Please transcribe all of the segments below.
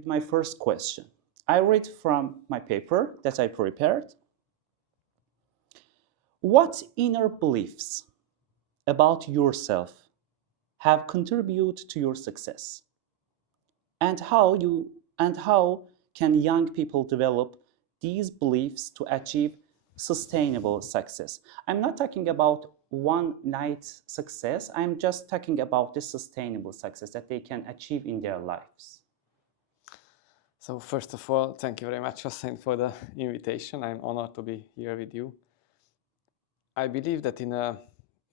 with my first question. I read from my paper that I prepared. What inner beliefs about yourself have contributed to your success? And how can young people develop these beliefs to achieve sustainable success? I'm not talking about one night success. I'm just talking about the sustainable success that they can achieve in their lives. So first of all, thank you very much, Hossein, for the invitation. I'm honored to be here with you. I believe that in a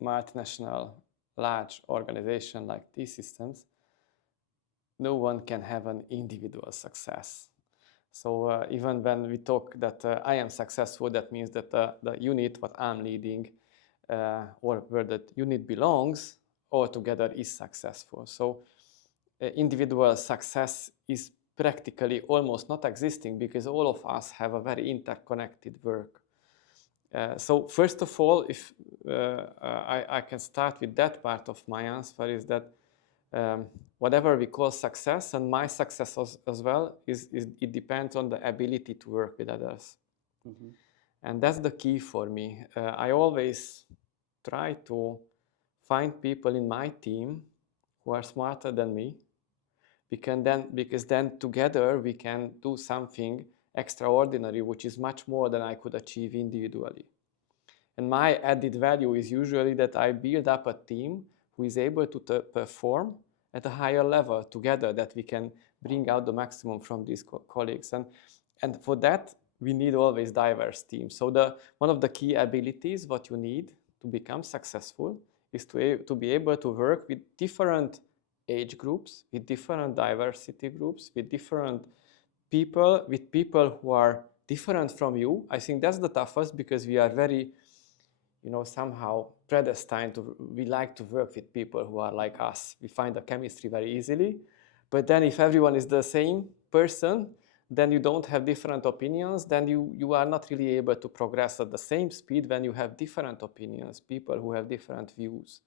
multinational, large organization like T-Systems, no one can have an individual success. So even when we talk that I am successful, that means that the unit what I'm leading or where that unit belongs altogether is successful. So individual success is practically almost not existing because all of us have a very interconnected work. So first of all, if I can start with that part of my answer is that whatever we call success, and my success as well, it depends on the ability to work with others. Mm-hmm. And that's the key for me. I always try to find people in my team who are smarter than me, because then together we can do something extraordinary, which is much more than I could achieve individually. And my added value is usually that I build up a team who is able to perform at a higher level together, that we can bring out the maximum from these colleagues. And for that, we need always diverse teams. So one of the key abilities what you need to become successful is to be able to work with different age groups, with different diversity groups, with different people, with people who are different from you. I think that's the toughest, because we are very, somehow predestined we like to work with people who are like us. We find the chemistry very easily. But then if everyone is the same person, then you don't have different opinions, then you are not really able to progress at the same speed when you have different opinions, people who have different views.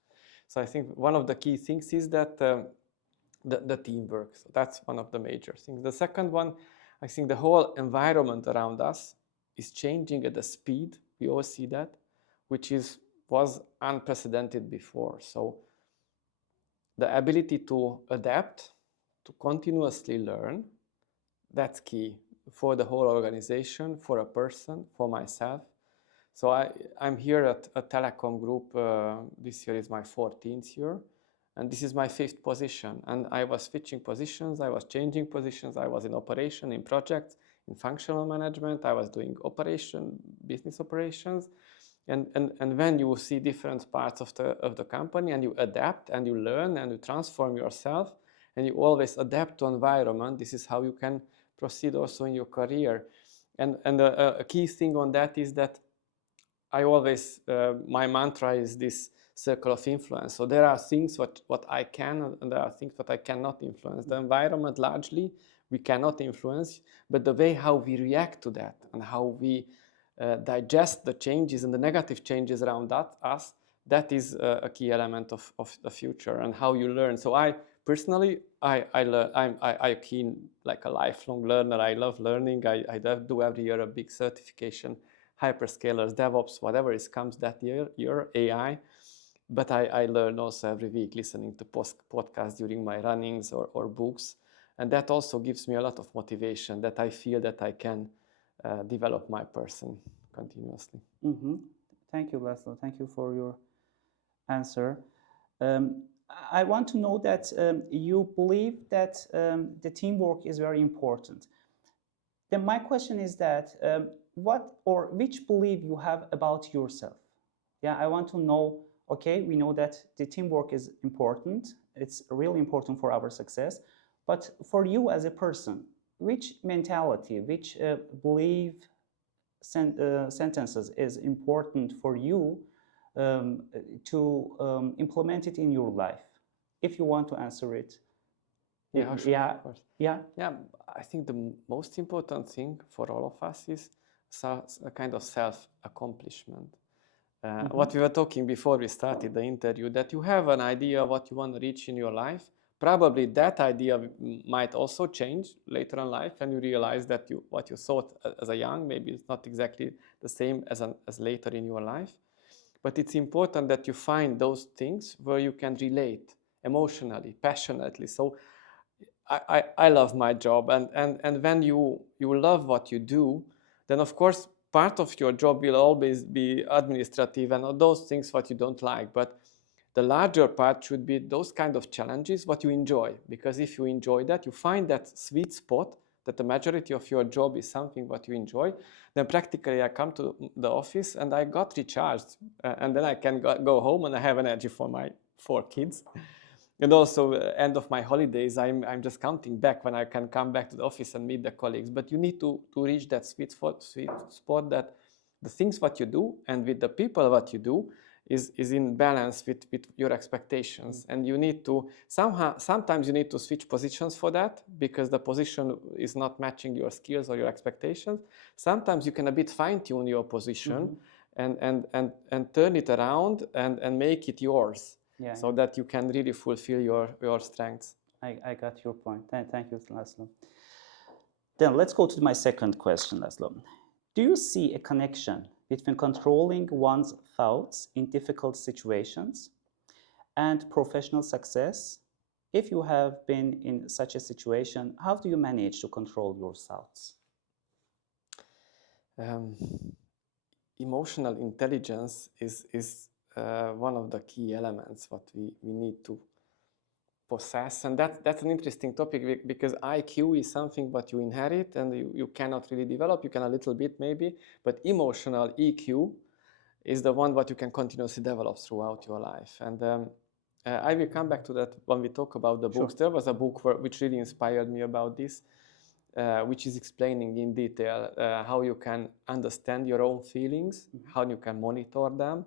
So I think one of the key things is that the teamwork. So that's one of the major things. The second one, I think the whole environment around us is changing at the speed. We all see that, which was unprecedented before. So the ability to adapt, to continuously learn, that's key for the whole organization, for a person, for myself. So I'm here at Telekom Group. This year is my 14th year, and this is my 5th position. And I was switching positions, I was changing positions, I was in operation, in projects, in functional management, I was doing business operations. And when you see different parts of the company, and you adapt and you learn and you transform yourself, and you always adapt to environment, this is how you can proceed also in your career. And a key thing on that is that I always, my mantra is this circle of influence. So there are things what I can, and there are things that I cannot influence. The environment largely we cannot influence, but the way how we react to that and how we digest the changes and the negative changes around us, that is a key element of the future, and how you learn. So I personally, I keen like a lifelong learner. I love learning. I do every year a big certification, hyperscalers, DevOps, whatever comes that year, AI. But I learn also every week listening to podcasts during my runnings or books. And that also gives me a lot of motivation, that I feel that I can develop my person continuously. Mm-hmm. Thank you, Laszlo. Thank you for your answer. I want to know that you believe that the teamwork is very important. Then my question is that what or which belief you have about yourself? Yeah, I want to know. Okay, we know that the teamwork is important. It's really important for our success. But for you as a person, which mentality, which belief sentences is important for you to implement it in your life? If you want to answer it. Yeah, sure, yeah, of course. Yeah. I think the most important thing for all of us is a kind of self-accomplishment. What we were talking before we started the interview, that you have an idea what you want to reach in your life, probably that idea might also change later in life, and you realize that what you thought as a young, maybe it's not exactly the same as later in your life. But it's important that you find those things where you can relate emotionally, passionately. So I love my job, and when you love what you do, then of course part of your job will always be administrative and those things what you don't like, but the larger part should be those kind of challenges what you enjoy, because if you enjoy that, you find that sweet spot that the majority of your job is something what you enjoy, then practically I come to the office and I got recharged, and then I can go home and I have energy for my 4 kids. And also, end of my holidays, I'm just counting back when I can come back to the office and meet the colleagues. But you need to reach that sweet spot that the things what you do and with the people what you do is in balance with your expectations. And you need to sometimes you need to switch positions for that, because the position is not matching your skills or your expectations. Sometimes you can a bit fine-tune your position and turn it around and make it yours. Yeah, so that you can really fulfill your strengths. I got your point. Thank you, Laszlo. Then let's go to my second question, Laszlo. Do you see a connection between controlling one's thoughts in difficult situations and professional success? If you have been in such a situation, how do you manage to control your thoughts? Emotional intelligence is one of the key elements what we need to possess, and that's an interesting topic, because IQ is something what you inherit and you cannot really develop. You can a little bit maybe, but emotional EQ is the one what you can continuously develop throughout your life. And I will come back to that when we talk about the books. There was a book which really inspired me about this, which is explaining in detail how you can understand your own feelings, how you can monitor them,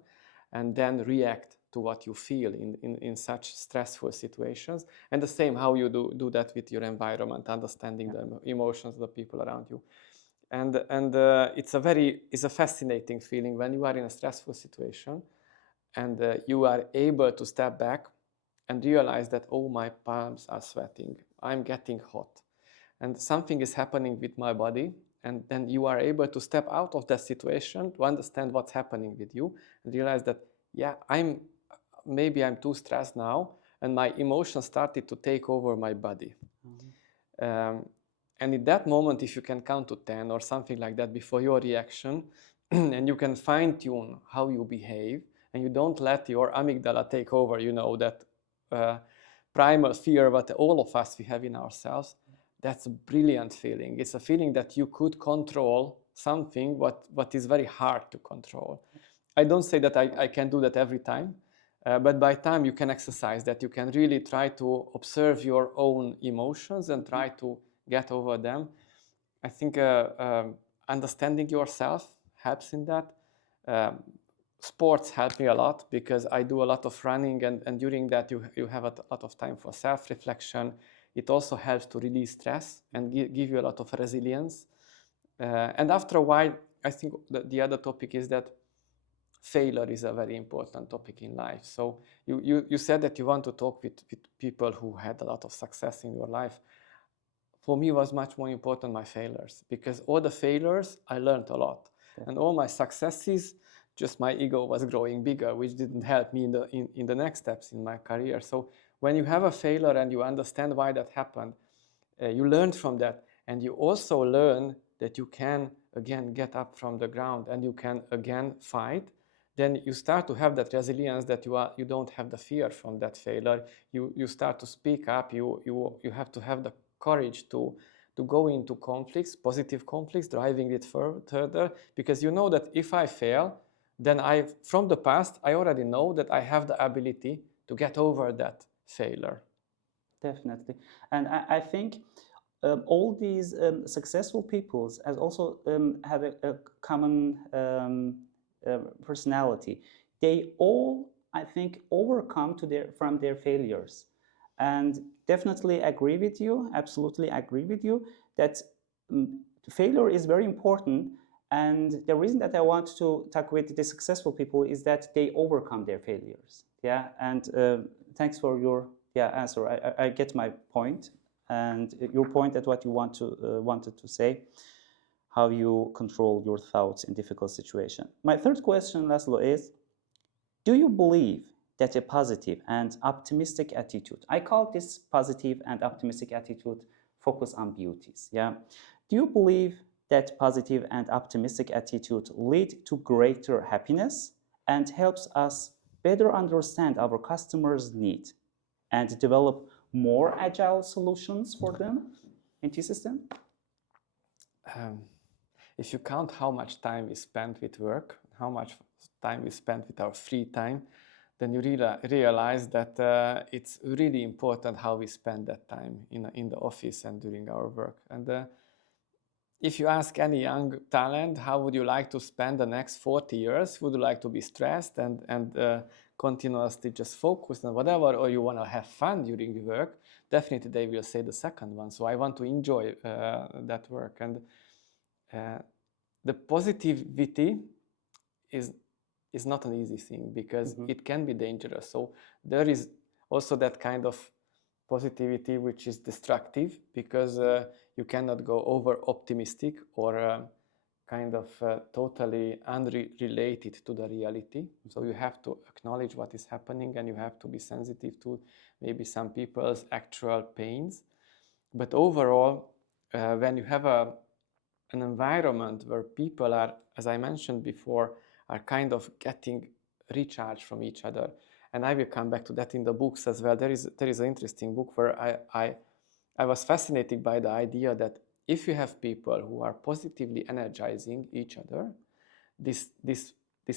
and then react to what you feel in such stressful situations. And the same how you do that with your environment, understanding the emotions of the people around you. And it's a fascinating feeling when you are in a stressful situation and you are able to step back and realize that, oh, my palms are sweating, I'm getting hot, and something is happening with my body. And then you are able to step out of that situation to understand what's happening with you and realize that, yeah, maybe I'm too stressed now, and my emotions started to take over my body. And in that moment, if you can count to 10 or something like that before your reaction, and you can fine-tune how you behave, and you don't let your amygdala take over, that primal fear that all of us we have in ourselves, that's a brilliant feeling. It's a feeling that you could control something what is very hard to control. I don't say that I can do that every time, but by time you can exercise that, you can really try to observe your own emotions and try to get over them. I think understanding yourself helps in that. Sports help me a lot, because I do a lot of running, and during that you have a lot of time for self-reflection. It also helps to release stress and give you a lot of resilience. And after a while, I think the other topic is that failure is a very important topic in life. So you said that you want to talk with people who had a lot of success in your life. For me, it was much more important my failures, because all the failures I learned a lot. And all my successes, just my ego was growing bigger, which didn't help me in the next steps in my career. So when you have a failure and you understand why that happened, you learn from that, and you also learn that you can again get up from the ground and you can again fight. Then you start to have that resilience, that you don't have the fear from that failure. You start to speak up. You have to have the courage to go into conflicts, positive conflicts, driving it further, because you know that if I fail, then from the past I already know that I have the ability to get over that failure. Definitely. And I think all these successful peoples as also have a common personality. They all, I think, overcome from their failures. And definitely agree with you, absolutely agree with you, that failure is very important. And the reason that I want to talk with the successful people is that they overcome their failures. Yeah, and thanks for your answer. I get my point, and your point at what you wanted to say, how you control your thoughts in difficult situation. My third question, Laszlo, is: do you believe that a positive and optimistic attitude, I call this positive and optimistic attitude, focus on beauties, yeah? Do you believe that positive and optimistic attitude lead to greater happiness and helps us better understand our customers' need and develop more agile solutions for them in T-System? If you count how much time we spend with work, how much time we spend with our free time, then you realize that it's really important how we spend that time in the office and during our work. And if you ask any young talent, how would you like to spend the next 40 years? Would you like to be stressed and continuously just focused on whatever, or you want to have fun during the work? Definitely they will say the second one. So I want to enjoy that work. And the positivity is not an easy thing, because it can be dangerous. So there is also that kind of positivity which is destructive, because you cannot go over optimistic or kind of totally unrelated to the reality. So you have to acknowledge what is happening, and you have to be sensitive to maybe some people's actual pains. But overall, when you have an environment where people are, as I mentioned before, are kind of getting recharged from each other, and I will come back to that in the books as well. There is an interesting book where I was fascinated by the idea that if you have people who are positively energizing each other, this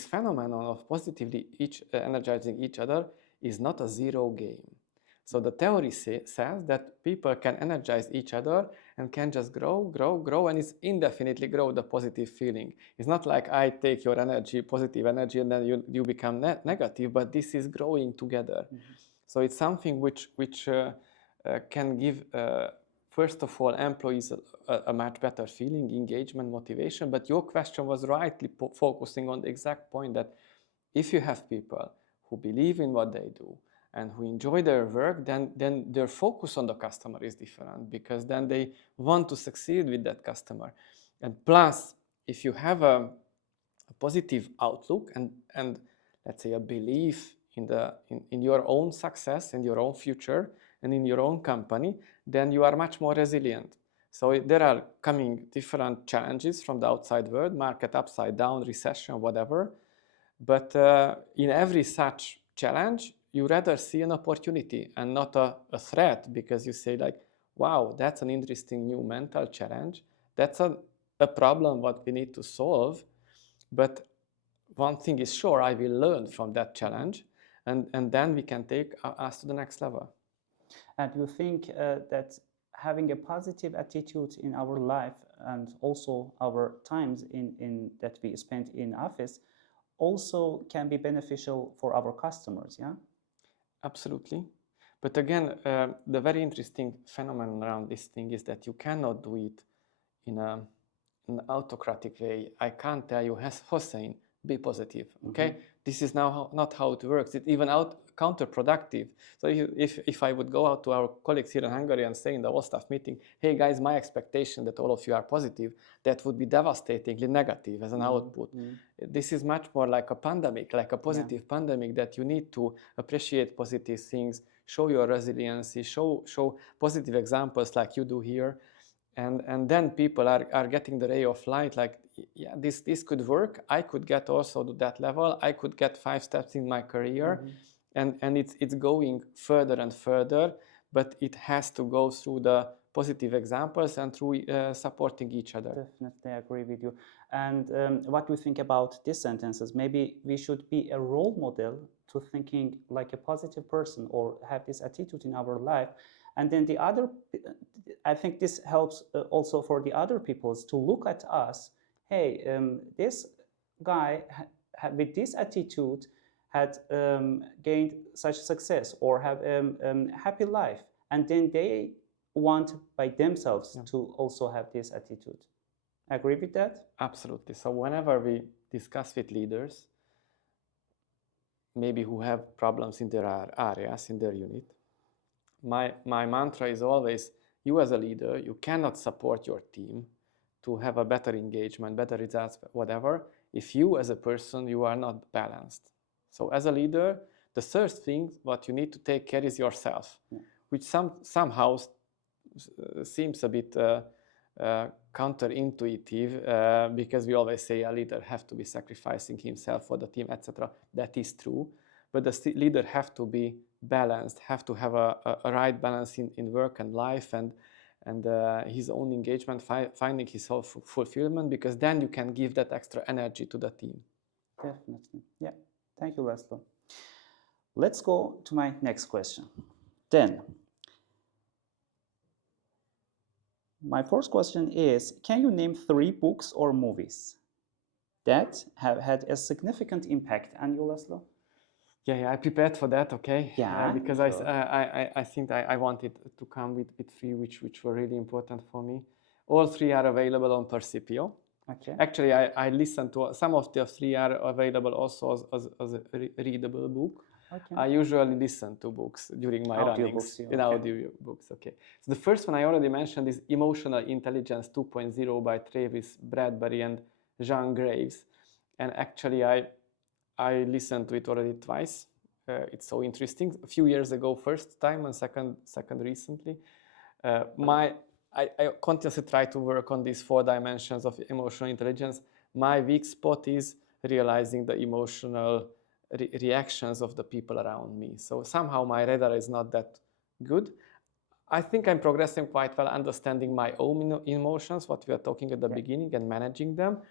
phenomenon of positively energizing each other is not a zero game. So the theory says that people can energize each other and can just grow, and it's indefinitely grow the positive feeling. It's not like I take your energy, positive energy, and then you become negative, but this is growing together. So it's something which can give, first of all, employees a much better feeling, engagement, motivation. But your question was rightly focusing on the exact point that if you have people who believe in what they do and who enjoy their work, then their focus on the customer is different, because then they want to succeed with that customer. And plus, if you have a positive outlook and let's say a belief in your own success, in your own future, and in your own company, then you are much more resilient. So there are coming different challenges from the outside world, market upside down, recession, whatever. But in every such challenge, you rather see an opportunity and not a threat, because you say like, wow, that's an interesting new mental challenge. That's a problem what we need to solve. But one thing is sure, I will learn from that challenge, and then we can take us to the next level. And you think that having a positive attitude in our life and also our times in that we spend in office also can be beneficial for our customers, yeah? Absolutely. But again, the very interesting phenomenon around this thing is that you cannot do it in an autocratic way. I can't tell you, Hossein, be positive, okay? This is now not how it works. It's even counterproductive. So if I would go out to our colleagues here in Hungary and say in the all staff meeting, hey guys, my expectation that all of you are positive, that would be devastatingly negative as an output. This is much more like a pandemic, like a positive pandemic, that you need to appreciate positive things, show your resiliency, show positive examples like you do here. And then people are getting the ray of light, like, yeah, this could work. I could get also to that level. I could get 5 steps in my career. And it's going further and further, but it has to go through the positive examples and through supporting each other. Definitely agree with you. And what do you think about these sentences? Maybe we should be a role model to thinking like a positive person or have this attitude in our life. And then I think this helps also for the other peoples to look at us. Hey, this guy with this attitude had gained such success or have a happy life. And then they want by themselves to also have this attitude. Agree with that? Absolutely. So whenever we discuss with leaders, maybe who have problems in their areas, in their unit, my mantra is always, you as a leader, you cannot support your team to have a better engagement, better results, whatever, if you as a person, you are not balanced. So as a leader, the first thing what you need to take care is yourself, which somehow seems a bit counterintuitive, because we always say a leader has to be sacrificing himself for the team, etc. That is true, but the leader have to be balanced, have to have a right balance in work and life, and his own engagement, finding his fulfillment, because then you can give that extra energy to the team. Definitely. Yeah. Thank you, Laszlo. Let's go to my next question. Then, my first question is, can you name 3 books or movies that have had a significant impact on you, Laszlo? Yeah, I prepared for that, okay? Yeah, because sure. I think I wanted to come with 3 which were really important for me. All 3 are available on Percipio. Okay. Actually, I listened to some of the 3 are available also as a readable book. Okay. I usually listen to books during my runnings. Books, in audio books, okay. So the first one I already mentioned is Emotional Intelligence 2.0 by Travis Bradbury and Jean Graves. And actually, I listened to it already twice. It's so interesting. A few years ago, first time, and second recently. I continuously try to work on these 4 dimensions of emotional intelligence. My weak spot is realizing the emotional reactions of the people around me. So somehow my radar is not that good. I think I'm progressing quite well, understanding my own emotions, what we are talking at the beginning, and managing them.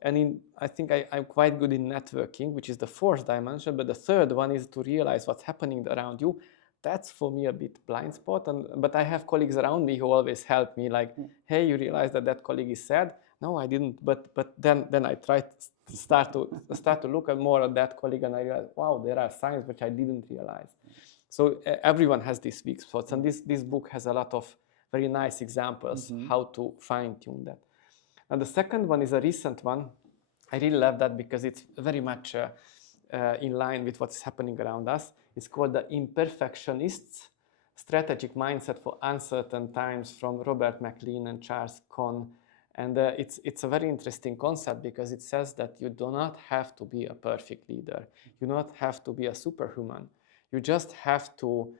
And I think I'm quite good in networking, which is the 4th dimension, but the 3rd one is to realize what's happening around you. That's for me a bit blind spot, but I have colleagues around me who always help me, like, hey, you realize that colleague is sad? No, I didn't, but then I try to start to look at more at that colleague, and I realize, wow, there are signs which I didn't realize. So everyone has these weak spots, and this book has a lot of very nice examples how to fine-tune that. And the second one is a recent one. I really love that because it's very much in line with what's happening around us. It's called The Imperfectionists, Strategic Mindset for Uncertain Times, from Robert McLean and Charles Kohn. And it's a very interesting concept because it says that you do not have to be a perfect leader. You do not have to be a superhuman. You just have to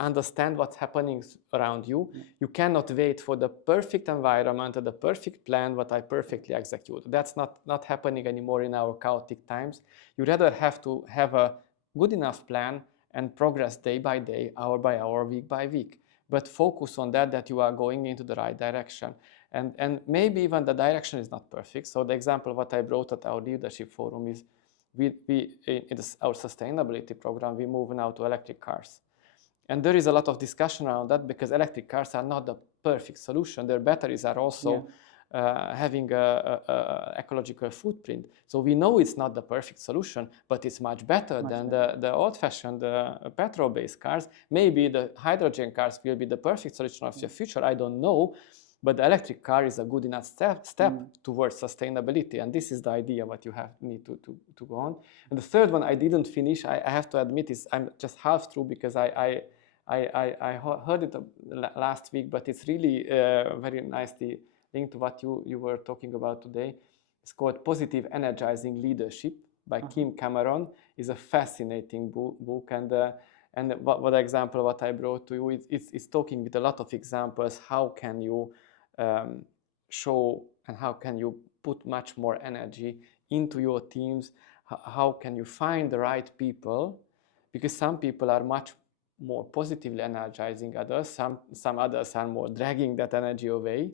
understand what's happening around you. You cannot wait for the perfect environment or the perfect plan what I perfectly execute. That's not happening anymore in our chaotic times. You rather have to have a good enough plan and progress day by day, hour by hour, week by week. But focus on that you are going into the right direction. And maybe even the direction is not perfect. So the example what I brought at our leadership forum is in our sustainability program, we move now to electric cars. And there is a lot of discussion around that because electric cars are not the perfect solution. Their batteries are also having an ecological footprint. So we know it's not the perfect solution, but it's much better than the old-fashioned petrol-based cars. Maybe the hydrogen cars will be the perfect solution of the future. I don't know. But the electric car is a good enough step towards sustainability. And this is the idea what you need to go on. And the 3rd one I didn't finish, I have to admit, is I'm just half through because I heard it last week, but it's really very nicely linked to what you were talking about today. It's called Positive Energizing Leadership by Kim Cameron. It's a fascinating book. And what example what I brought to you, it's talking with a lot of examples. How can you show and how can you put much more energy into your teams? How can you find the right people? Because some people are much more positively energizing others. Some others are more dragging that energy away.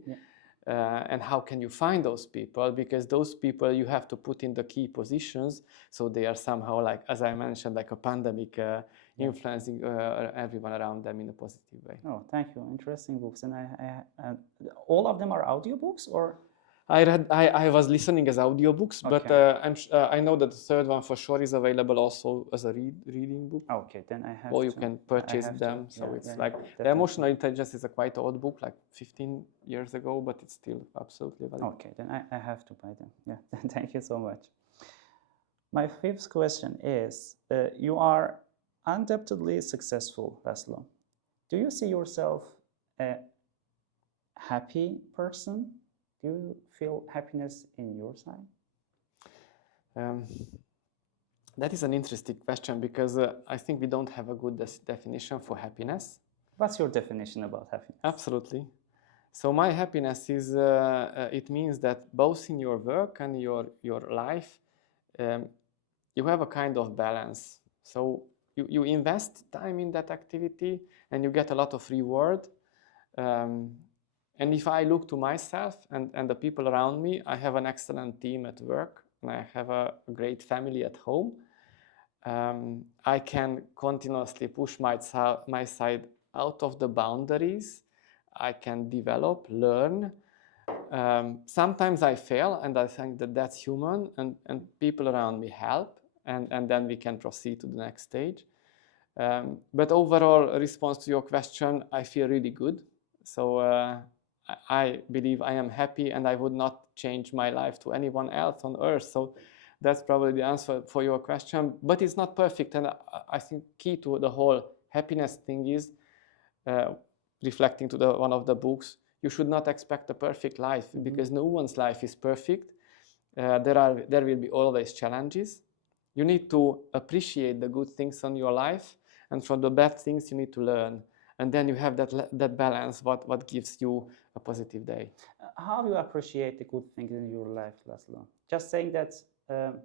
And how can you find those people? Because those people you have to put in the key positions, so they are somehow, like, as I mentioned, like a pandemic, influencing everyone around them in a positive way. Oh, thank you. Interesting books. And all of them are audiobooks, or? I was listening as audiobooks, but I know that the 3rd one for sure is available also as a reading book. Okay, then I have. Or you can purchase them. So it's like the Emotional Intelligence is a quite old book, like 15 years ago, but it's still absolutely valid. Okay, then I have to buy them. Yeah, thank you so much. My 5th question is: you are undoubtedly successful, Laszlo. Do you see yourself a happy person? Do you feel happiness in your side? That is an interesting question because I think we don't have a good definition for happiness. What's your definition about happiness? Absolutely. So my happiness is, it means that both in your work and your life, you have a kind of balance. So you invest time in that activity and you get a lot of reward. And if I look to myself and the people around me, I have an excellent team at work and I have a great family at home. I can continuously push my side out of the boundaries. I can develop, learn. Sometimes I fail and I think that that's human and people around me help and then we can proceed to the next stage. But overall response to your question, I feel really good. So I believe I am happy and I would not change my life to anyone else on earth. So that's probably the answer for your question, but it's not perfect. And I think key to the whole happiness thing is reflecting to one of the books, you should not expect a perfect life because no one's life is perfect. There will be always challenges. You need to appreciate the good things in your life, and from the bad things you need to learn. And then you have that balance, what gives you a positive day. How do you appreciate the good things in your life, Laszlo? Just saying that,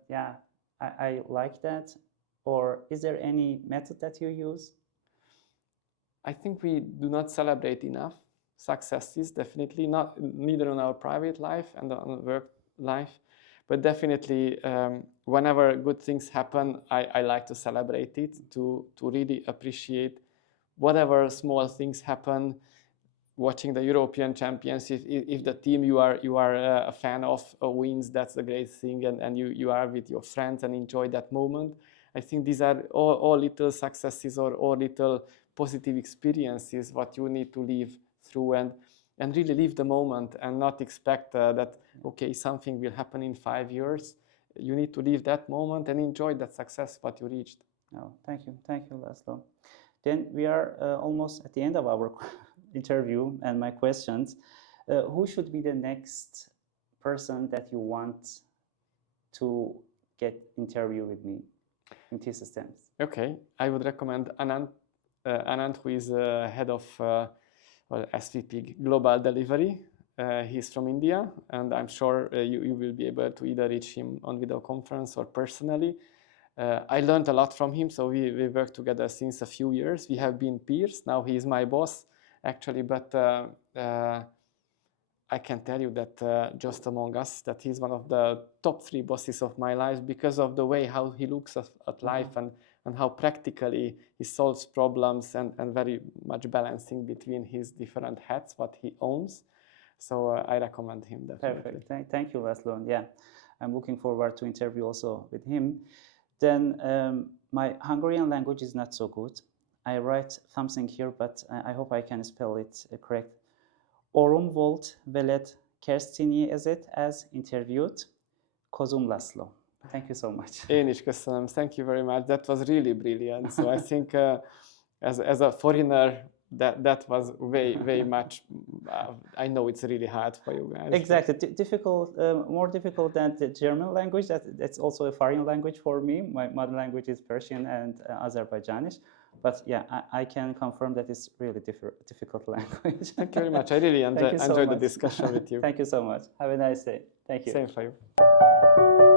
yeah, I like that, or is there any method that you use? I think we do not celebrate enough successes, definitely not, neither in our private life and on work life, but definitely whenever good things happen, I like to celebrate it, to really appreciate whatever small things happen. Watching the European champions, if the team you are a fan of wins, that's a great thing, and you are with your friends and enjoy that moment. I think these are all little successes or little positive experiences what you need to live through and really live the moment and not expect that, okay, something will happen in 5 years. You need to live that moment and enjoy that success what you reached. Oh, thank you, Laszlo. Then we are almost at the end of our interview and my questions. Who should be the next person that you want to get interview with me in T-Systems? Okay, I would recommend Anand, who is head of SVP Global Delivery. He's from India, and I'm sure you will be able to either reach him on video conference or personally. I learned a lot from him, so we worked together since a few years. We have been peers. Now he is my boss, actually, but I can tell you that just among us, that he's one of the top 3 bosses of my life because of the way how he looks at life and how practically he solves problems and very much balancing between his different hats, what he owns. So I recommend him definitely. Perfect. Thank you, Laszlo. Yeah, I'm looking forward to interview also with him. Then my Hungarian language is not so good. I write something here, but I hope I can spell it correct. Orrum volt veled kerstini ezet as interviewed Kozum Laszlo. Thank you so much. Én is köszönöm. Thank you very much. That was really brilliant. So I think as a foreigner, that was way much. I know it's really hard for you guys. Exactly, difficult, more difficult than the German language. That's also a foreign language for me. My mother language is Persian and Azerbaijani. But yeah, I can confirm that it's really difficult language. Thank you very much. I really enjoyed the discussion with you. Thank you so much. Have a nice day. Thank you. Same for you.